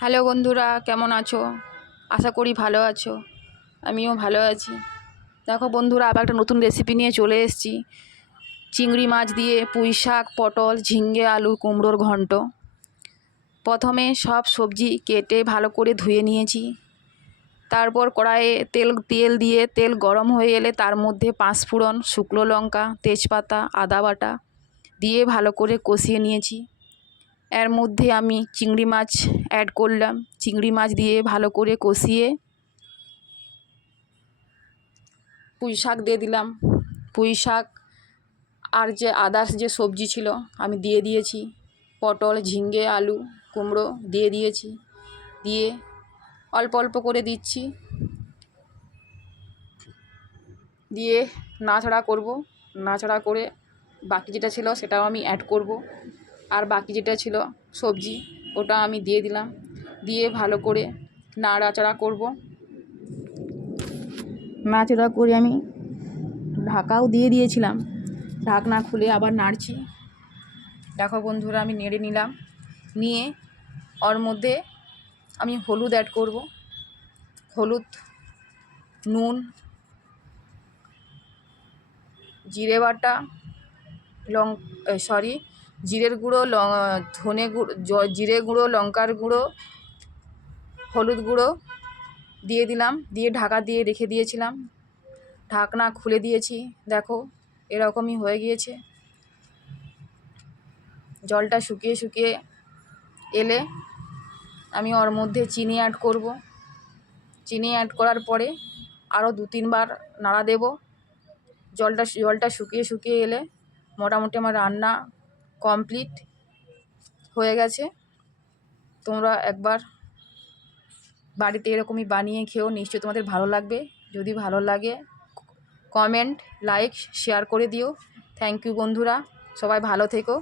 Hello বন্ধুরা, কেমন আছো? আশা করি ভালো আছো। আমিও ভালো আছি। দেখো বন্ধুরা, আবার একটা নতুন রেসিপি নিয়ে চলে এসেছি। চিংড়ি মাছ দিয়ে পুঁই শাক, পটল, ঝিঙ্গে, আলু, কুমড়োর ঘন্ট। প্রথমে সব সবজি কেটে ভালো করে ধুয়ে নিয়েছি। তারপর কড়াইয়ে তেল দিয়ে তেল গরম হয়ে এলে তার মধ্যে পাঁচফোড়ন, শুকনো লঙ্কা, তেজপাতা, আদা বাটা দিয়ে ভালো করে কষিয়ে নিয়েছি। এর মধ্যে আমি চিংড়ি মাছ অ্যাড করলাম। চিংড়ি মাছ দিয়ে ভালো করে কষিয়ে পুঁই শাক দিয়ে দিলাম। পুঁই শাক আর যে আদার্স যে সবজি ছিল আমি দিয়ে দিয়েছি। পটল, ঝিঙ্গে, আলু, কুমড়ো দিয়ে দিয়েছি। দিয়ে অল্প অল্প করে দিচ্ছি, দিয়ে নাড়াচাড়া করব। নাড়াচাড়া করে বাকি যেটা ছিল সেটাও আমি অ্যাড করব। আর বাকি যেটা ছিল সবজি ওটা আমি দিয়ে দিলাম। দিয়ে ভালো করে নাড়াচাড়া করব। নাড়াচাড়া করে আমি ঢাকাও দিয়ে দিয়েছিলাম। ঢাকনা খুলে আবার নাড়ছি। দেখো বন্ধুরা, আমি নেড়ে নিলাম। নিয়ে ওর মধ্যে আমি হলুদ অ্যাড করব। হলুদ, নুন, জিরে বাটা, জিরের গুঁড়ো, ধনে গুঁড়ো, জিরে গুঁড়ো, লঙ্কার গুঁড়ো, হলুদ গুঁড়ো দিয়ে দিলাম। দিয়ে ঢাকা দিয়ে রেখে দিয়েছিলাম। ঢাকনা খুলে দিয়েছি। দেখো এরকমই হয়ে গিয়েছে। জলটা শুকিয়ে শুকিয়ে এলে আমি ওর মধ্যে চিনি অ্যাড করব। চিনি অ্যাড করার পরে আরও 2-3 বার নাড়া দেব। জলটা শুকিয়ে শুকিয়ে এলে মোটামুটি আমার রান্না কমপ্লিট হয়ে গেছে। তোমরা একবার বাড়িতে এরকমই বানিয়ে খেও, নিশ্চয়ই তোমাদের ভালো লাগবে। যদি ভালো লাগে কমেন্ট, লাইক, শেয়ার করে দিও। থ্যাংক ইউ বন্ধুরা, সবাই ভালো থেকো।